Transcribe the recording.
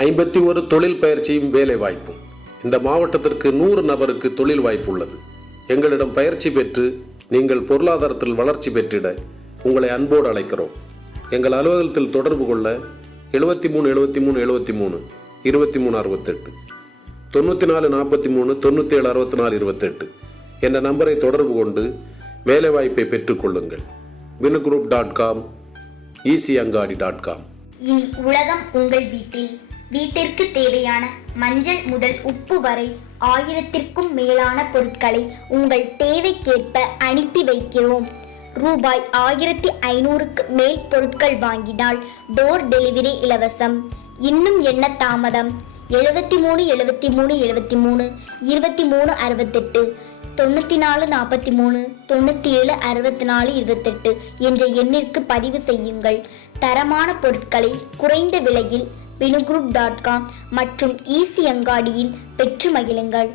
51 தொழில் பயிற்சியும் வேலை வாய்ப்பும். இந்த மாவட்டத்திற்கு 100 நபருக்கு தொழில் வாய்ப்பு உள்ளது. எங்களிடம் பயிற்சி பெற்று நீங்கள் பொருளாதாரத்தில் வளர்ச்சி பெற்றிட உங்களை அன்போடு அழைக்கிறோம். எங்கள் அலுவலகத்தில் தொடர்பு கொள்ள 73 73 73 23 68 94 43 97 64 28 என்ற நம்பரை தொடர்பு கொண்டு வேலைவாய்ப்பை பெற்றுக்கொள்ளுங்கள். vinugroup.com, easyangadi.com. இனி உலகம் உங்கள் வீட்டில். வீட்டிற்கு தேவையான மஞ்சள் முதல் உப்பு வரை 1000க்கும் மேலான பொருட்களை உங்கள் தேவைக்கேற்ப அனுப்பி வைக்கிறோம். ரூபாய் 1500க்கு மேல் பொருட்கள் வாங்கினால் டோர் டெலிவரி இலவசம். இன்னும் என்ன தாமதம்? 73 73 73 23 68 94 43 97 64 28 என்ற எண்ணிற்கு பதிவு செய்யுங்கள். தரமான பொருட்களை குறைந்த விலையில் vinugroup.com மற்றும் ஈசி அங்காடியில் பெற்று மகிழுங்கள்.